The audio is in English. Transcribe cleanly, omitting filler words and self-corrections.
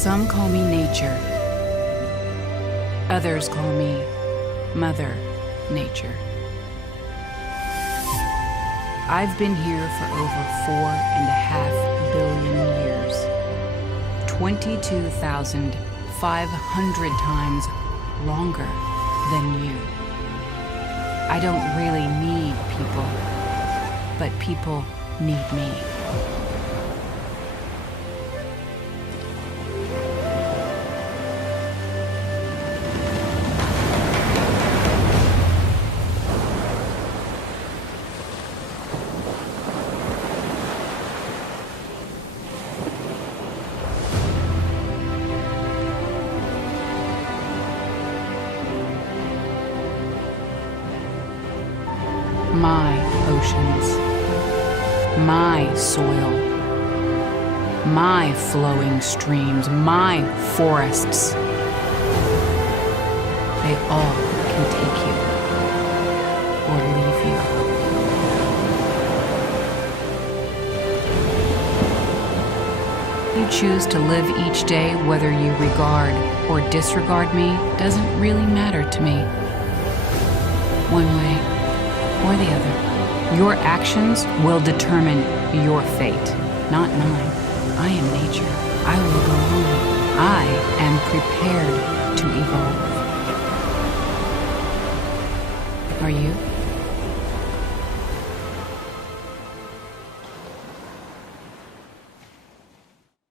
Some call me nature. Others call me Mother Nature. I've been here for over 4.5 billion years. 22,500 times longer than you. I don't really need people, but people need me. My oceans, my soil, my flowing streams, my forests. They all can take you or leave you. You choose to live each day, whether you regard or disregard me, doesn't really matter to me. One way or the other. Your actions will determine your fate, not mine. I am nature. I will go on. I am prepared to evolve. Are you?